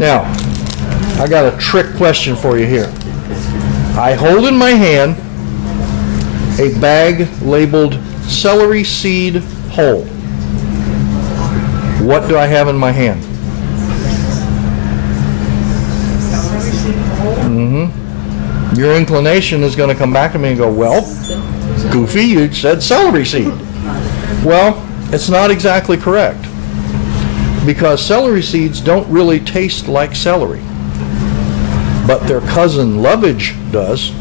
Now, I got a trick question for you here. I hold in my hand a bag labeled celery seed whole. What do I have in my hand? Your inclination is going to come back to me and go, well, Goofy, you said celery seed. Well, it's not exactly correct, because celery seeds don't really taste like celery, but their cousin lovage does.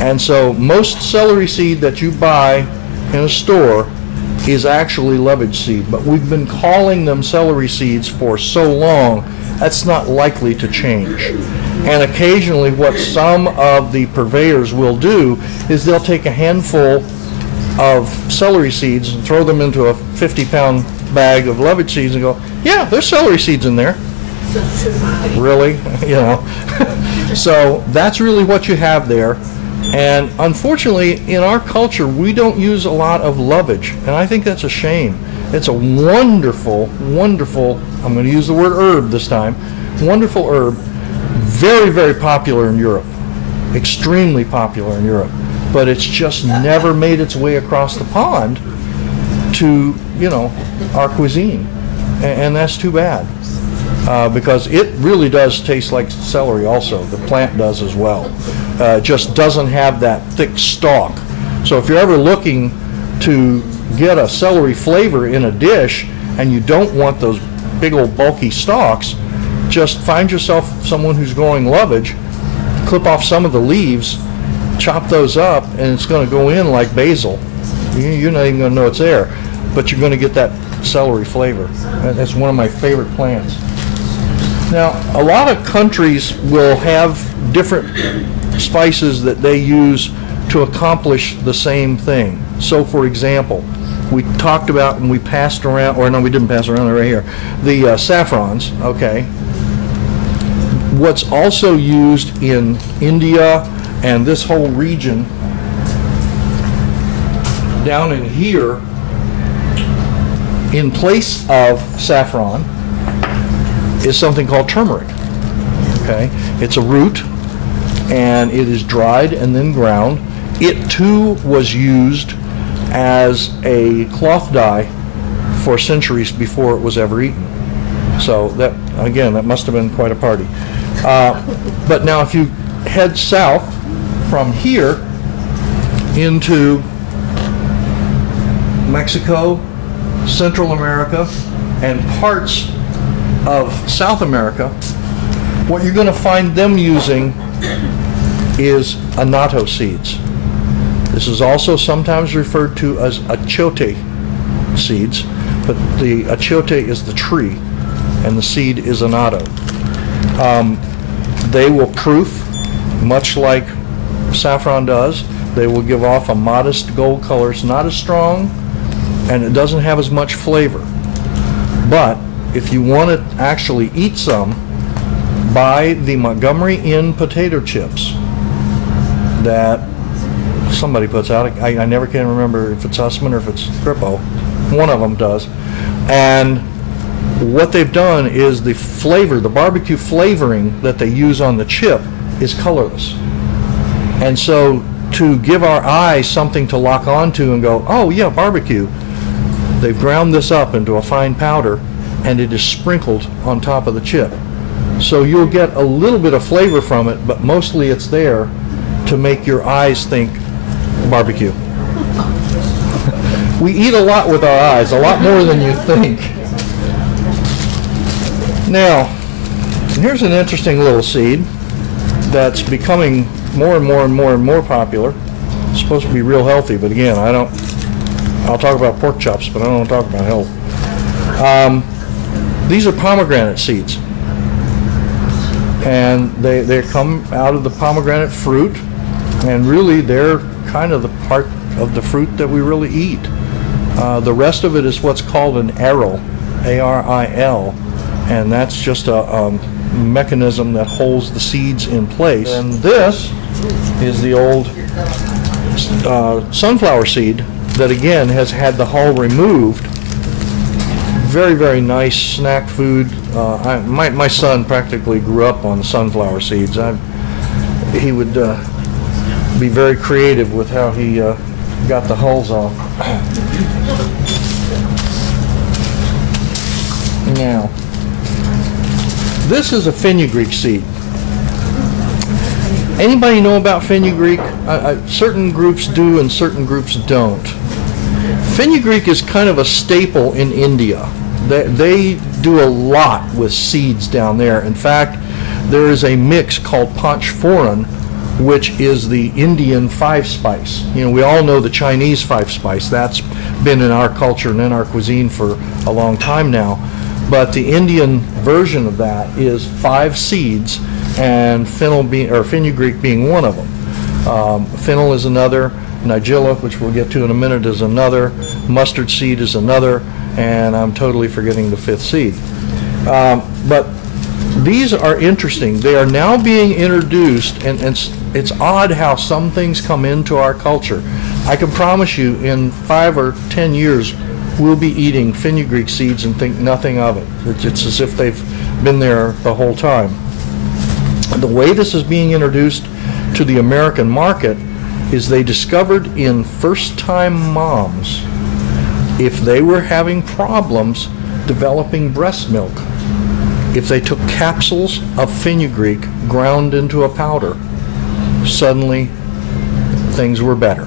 And so most celery seed that you buy in a store is actually lovage seed, but we've been calling them celery seeds for so long, that's not likely to change. And occasionally what some of the purveyors will do is they'll take a handful of celery seeds and throw them into a 50-pound bag of lovage seeds and go, yeah, there's celery seeds in there. Really? You know. So that's really what you have there. And unfortunately, in our culture, we don't use a lot of lovage, and I think that's a shame. It's a wonderful, wonderful, I'm going to use the word herb this time, wonderful herb, very, very popular in Europe, extremely popular in Europe, but it's just never made its way across the pond to, you know, our cuisine, and that's too bad. Because it really does taste like celery also. The plant does as well. It just doesn't have that thick stalk. So if you're ever looking to get a celery flavor in a dish and you don't want those big old bulky stalks, just find yourself someone who's growing lovage, clip off some of the leaves, chop those up, and it's going to go in like basil. You're not even going to know it's there, but you're going to get that celery flavor. That's one of my favorite plants. Now, a lot of countries will have different spices that they use to accomplish the same thing. So, for example, we talked about and we passed around, or no, we didn't pass around, right here, the saffrons, okay. What's also used in India and this whole region down in here, in place of saffron, is something called turmeric. Okay, it's a root, and it is dried and then ground. It too was used as a cloth dye for centuries before it was ever eaten. So that, again, that must have been quite a party. But now if you head south from here into Mexico, Central America, and parts of South America, what you're going to find them using is annatto seeds. This is also sometimes referred to as achiote seeds, but the achiote is the tree and the seed is annatto. They will proof much like saffron does. They will give off a modest gold color. It's not as strong and it doesn't have as much flavor. But if you want to actually eat some, buy the Montgomery Inn potato chips that somebody puts out. I never can remember if it's Hussman or if it's Crippo. One of them does. And what they've done is the flavor, the barbecue flavoring that they use on the chip is colorless. And so to give our eyes something to lock onto and go, oh yeah, barbecue, they've ground this up into a fine powder and it is sprinkled on top of the chip. So you'll get a little bit of flavor from it, but mostly it's there to make your eyes think barbecue. We eat a lot with our eyes, a lot more than you think. Now, here's an interesting little seed that's becoming more and more and more and more popular. It's supposed to be real healthy, but again, I'll talk about pork chops, but I don't want to talk about health. These are pomegranate seeds. And they come out of the pomegranate fruit, and really they're kind of the part of the fruit that we really eat. The rest of it is what's called an aril, A-R-I-L, and that's just a mechanism that holds the seeds in place. And this is the old sunflower seed that again has had the hull removed. Very, very nice snack food. My son practically grew up on sunflower seeds. He would be very creative with how he got the hulls off. Now, this is a fenugreek seed. Anybody know about fenugreek? Certain groups do and certain groups don't. Fenugreek is kind of a staple in India. They do a lot with seeds down there. In fact, there is a mix called panchphoron, which is the Indian five spice. You know, we all know the Chinese five spice. That's been in our culture and in our cuisine for a long time now. But the Indian version of that is 5 seeds, and fenugreek being one of them. Fennel is another. Nigella, which we'll get to in a minute, is another. Mustard seed is another. And I'm totally forgetting the 5th seed. But these are interesting. They are now being introduced, and it's odd how some things come into our culture. I can promise you in 5 or 10 years, we'll be eating fenugreek seeds and think nothing of it. It's as if they've been there the whole time. The way this is being introduced to the American market is they discovered in first-time moms, if they were having problems developing breast milk, if they took capsules of fenugreek ground into a powder, suddenly things were better.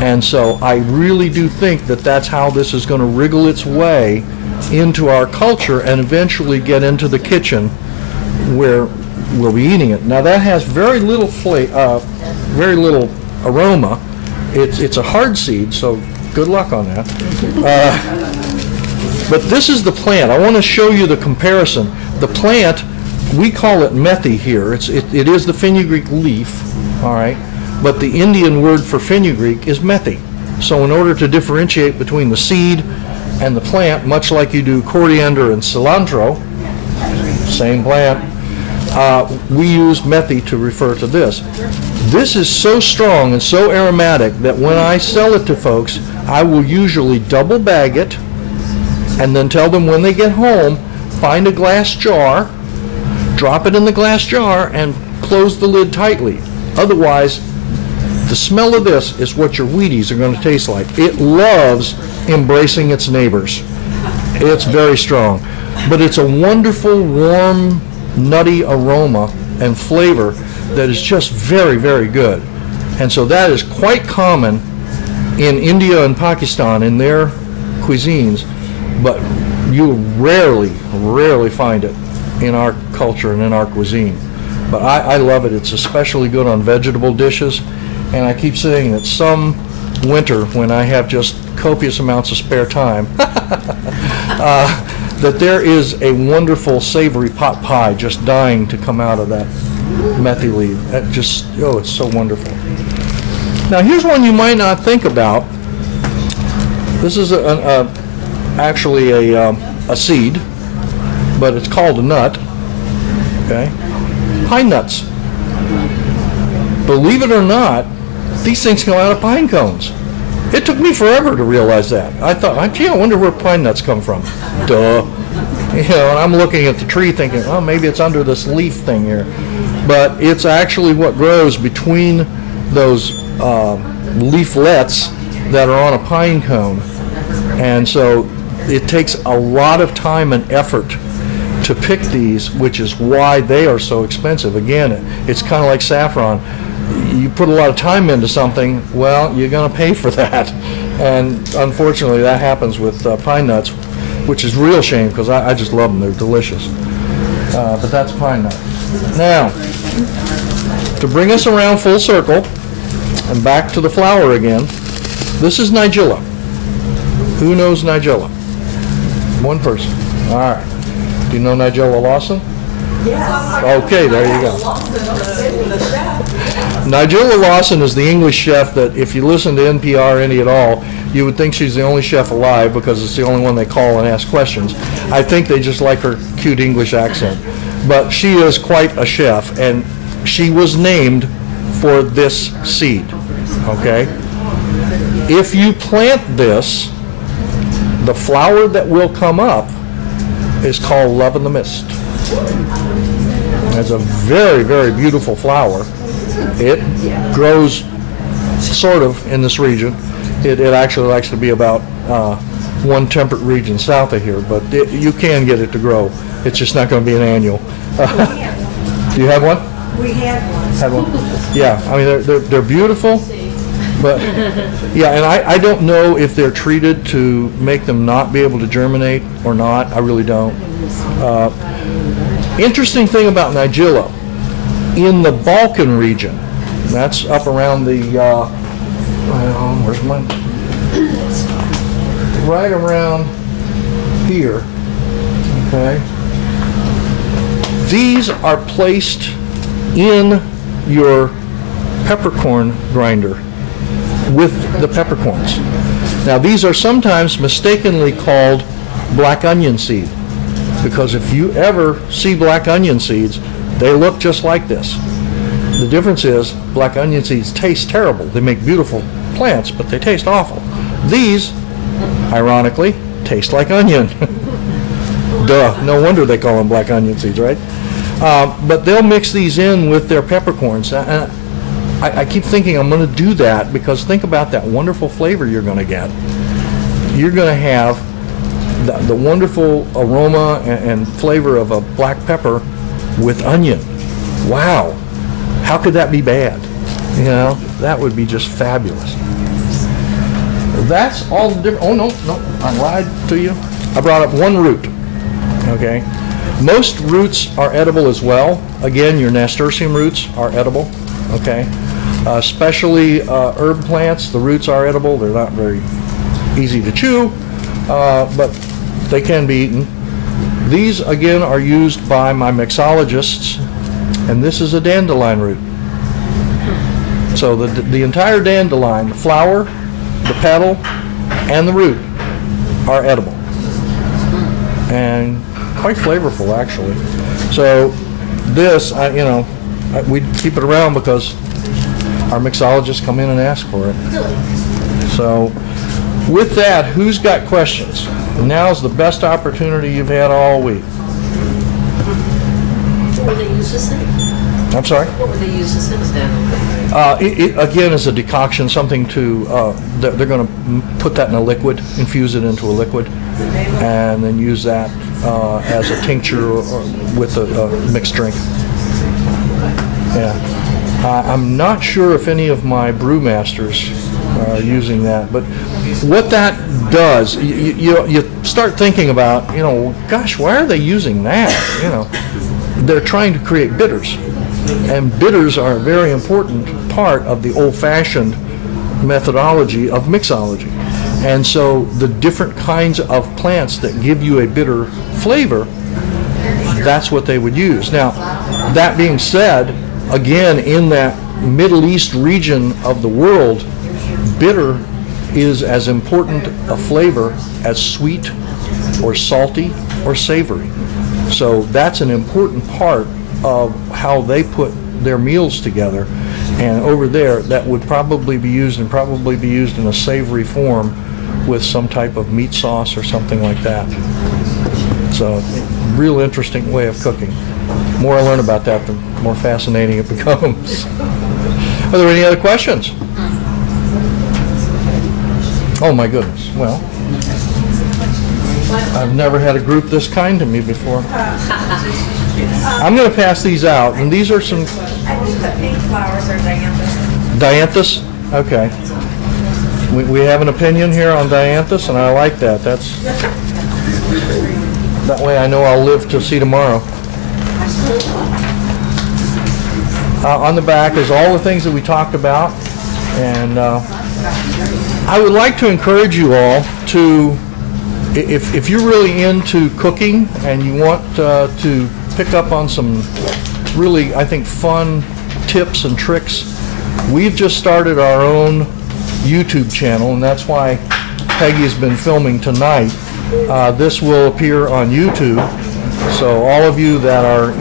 And so I really do think that that's how this is going to wriggle its way into our culture and eventually get into the kitchen where we'll be eating it. Now that has very little very little aroma. It's a hard seed, so good luck on that. But this is the plant. I want to show you the comparison. The plant, we call it methi here. It is the fenugreek leaf, all right? But the Indian word for fenugreek is methi. So in order to differentiate between the seed and the plant, much like you do coriander and cilantro, same plant, we use methi to refer to this. This is so strong and so aromatic that when I sell it to folks, I will usually double bag it and then tell them when they get home, find a glass jar, drop it in the glass jar, and close the lid tightly. Otherwise, the smell of this is what your Wheaties are going to taste like. It loves embracing its neighbors. It's very strong. But it's a wonderful, warm, nutty aroma and flavor that is just very, very good. And so that is quite common in India and Pakistan in their cuisines, but you rarely find it in our culture and in our cuisine. But I love it. It's especially good on vegetable dishes. And I keep saying that some winter, when I have just copious amounts of spare time, that there is a wonderful savory pot pie just dying to come out of that methi leaf. That just, oh, it's so wonderful. Now here's one you might not think about. This is actually a seed, but it's called a nut. Okay, pine nuts. Believe it or not, these things come out of pine cones. It took me forever to realize that. I thought, gee, I wonder where pine nuts come from. Duh. You know, and I'm looking at the tree thinking, oh, maybe it's under this leaf thing here. But it's actually what grows between those leaflets that are on a pine cone. And so it takes a lot of time and effort to pick these, which is why they are so expensive. Again, it's kind of like saffron. You put a lot of time into something, well, you're going to pay for that. And unfortunately, that happens with pine nuts, which is a real shame because I just love them. They're delicious. But that's pine nut. Now, to bring us around full circle and back to the flower again, this is Nigella. Who knows Nigella? One person. All right. Do you know Nigella Lawson? Yeah. Okay, there you go. Nigella Lawson is the English chef that, if you listen to NPR any at all, you would think she's the only chef alive because it's the only one they call and ask questions. I think they just like her cute English accent. But she is quite a chef, and she was named for this seed, okay? If you plant this, the flower that will come up is called Love in the Mist. It's a very, very beautiful flower. It grows sort of in this region. It actually likes to be about one temperate region south of here, but you can get it to grow. It's just not going to be an annual. Do you have one? We had one. Had one? Yeah, I mean they're beautiful, but yeah, and I don't know if they're treated to make them not be able to germinate or not. I really don't. Interesting thing about Nigella, in the Balkan region, that's up around the where's mine? Right around here. Okay. These are placed in your peppercorn grinder with the peppercorns. Now these are sometimes mistakenly called black onion seed, because if you ever see black onion seeds, they look just like this. The difference is black onion seeds taste terrible. They make beautiful plants, but they taste awful. These, ironically, taste like onion. Duh, no wonder they call them black onion seeds, right? But they'll mix these in with their peppercorns. And I keep thinking I'm going to do that, because think about that wonderful flavor you're going to get. You're going to have the wonderful aroma and flavor of a black pepper with onion. Wow, how could that be bad? You know, that would be just fabulous. That's all the different. Oh no, I lied to you. I brought up one root. Okay, most roots are edible as well. Again, your nasturtium roots are edible. Okay, especially herb plants. The roots are edible. They're not very easy to chew, but they can be eaten. These again are used by my mixologists, and this is a dandelion root. So the entire dandelion, the flower, the petal, and the root are edible, and quite flavorful actually. So this, we keep it around because our mixologists come in and ask for it. So with that, who's got questions? Now's the best opportunity you've had all week. What would they use this in? I'm sorry? What would they use this instead? It again is a decoction, something to, they're going to put that in a liquid, infuse it into a liquid, and then use that as a tincture or with a mixed drink. Yeah. I'm not sure if any of my brewmasters are using that, but what that does, you start thinking about, gosh, why are they using that? They're trying to create bitters, and bitters are a very important part of the old-fashioned methodology of mixology. And so the different kinds of plants that give you a bitter flavor, that's what they would use. Now, that being said, again, in that Middle East region of the world, bitter is as important a flavor as sweet or salty or savory. So that's an important part of how they put their meals together. And over there, that would probably be used in a savory form with some type of meat sauce or something like that. So, real interesting way of cooking. The more I learn about that, the more fascinating it becomes. Are there any other questions? Oh my goodness. Well, I've never had a group this kind to me before. I'm going to pass these out, and these are some... I think the pink flowers are Dianthus. Dianthus? Okay. We have an opinion here on Dianthus, and I like that. That way I know I'll live to see tomorrow. On the back is all the things that we talked about, and I would like to encourage you all to, if you're really into cooking and you want to pick up on some really, I think, fun tips and tricks, we've just started our own YouTube channel, and that's why Peggy's been filming tonight. This will appear on YouTube, so all of you that are,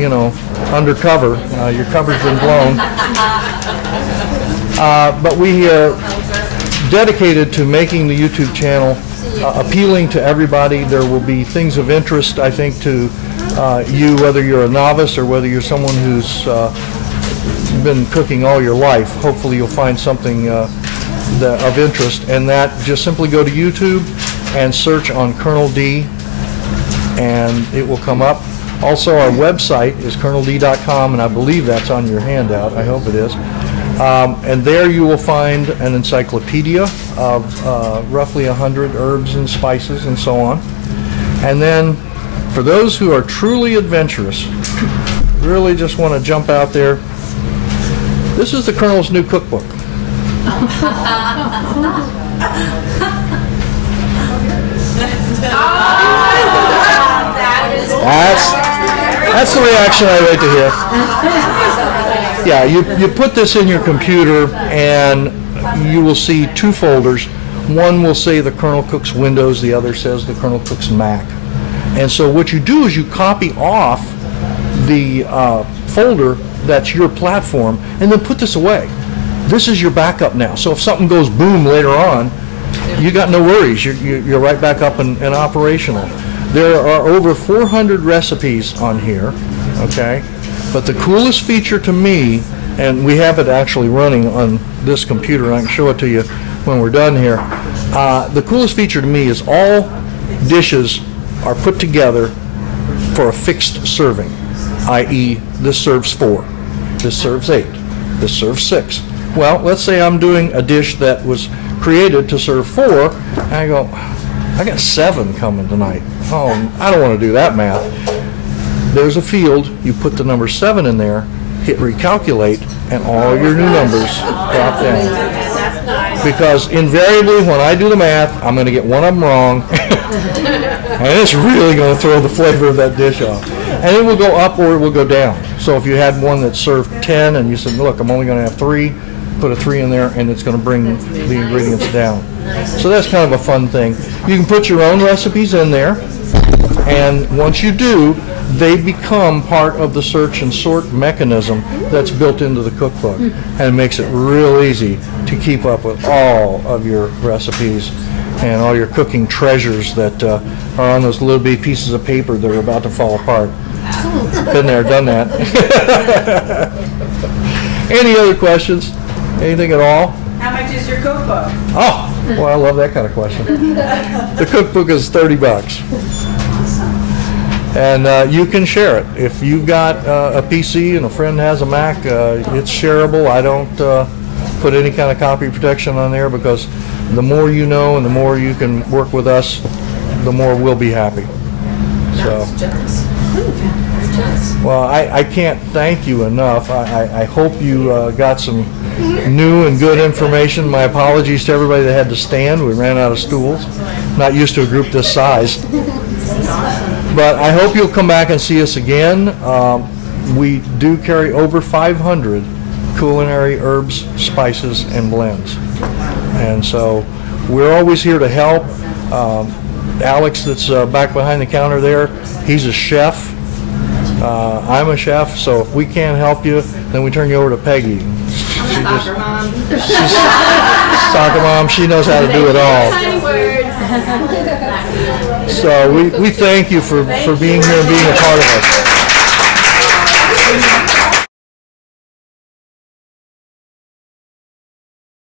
undercover, your cover's been blown. But we are dedicated to making the YouTube channel appealing to everybody. There will be things of interest, I think, to you, whether you're a novice or whether you're someone who's been cooking all your life. Hopefully you'll find something of interest, and that just simply go to YouTube and search on Colonel D, and it will come up. Also, our website is coloneld.com, and I believe that's on your handout. I hope it is. And there you will find an encyclopedia of roughly 100 herbs and spices and so on. And then for those who are truly adventurous, really just want to jump out there, this is the Colonel's new cookbook. That's the reaction I like to hear. Yeah, you put this in your computer and you will see two folders. One will say the Colonel Cooks Windows, the other says the Colonel Cooks Mac. And so what you do is you copy off the folder that's your platform and then put this away. This is your backup now. So if something goes boom later on, you got no worries. You're right back up and operational. There are over 400 recipes on here, okay? But the coolest feature to me, and we have it actually running on this computer, and I can show it to you when we're done here. The coolest feature to me is all dishes are put together for a fixed serving, i.e. this serves 4, this serves 8, this serves 6. Well, let's say I'm doing a dish that was created to serve 4, and I go, I got 7 coming tonight. Oh, I don't want to do that math. There's a field, you put the number 7 in there, hit recalculate, and all your new numbers drop down. Because invariably when I do the math, I'm going to get one of them wrong, and it's really going to throw the flavor of that dish off. And it will go up or it will go down. So if you had one that served 10 and you said, look, I'm only going to have 3, put a 3 in there and it's going to bring the ingredients down. So that's kind of a fun thing. You can put your own recipes in there, and once you do, they become part of the search and sort mechanism that's built into the cookbook, and it makes it real easy to keep up with all of your recipes and all your cooking treasures that are on those little bitty pieces of paper that are about to fall apart. Been there, done that. Any other questions? Anything at all? How much is your cookbook? Oh, well, I love that kind of question. The cookbook is $30. And you can share it. If you've got a PC and a friend has a Mac, it's shareable. I don't put any kind of copy protection on there, because the more you know and the more you can work with us, the more we'll be happy. So, well, I can't thank you enough. I hope you got some new and good information. My apologies to everybody that had to stand. We ran out of stools. Not used to a group this size. But I hope you'll come back and see us again. We do carry over 500 culinary herbs, spices, and blends. And so we're always here to help. Alex, that's back behind the counter there, he's a chef. I'm a chef, so if we can't help you, then we turn you over to Peggy. Soccer mom. She's soccer mom. She knows how to do it all. So we thank you for being here and being a part of us.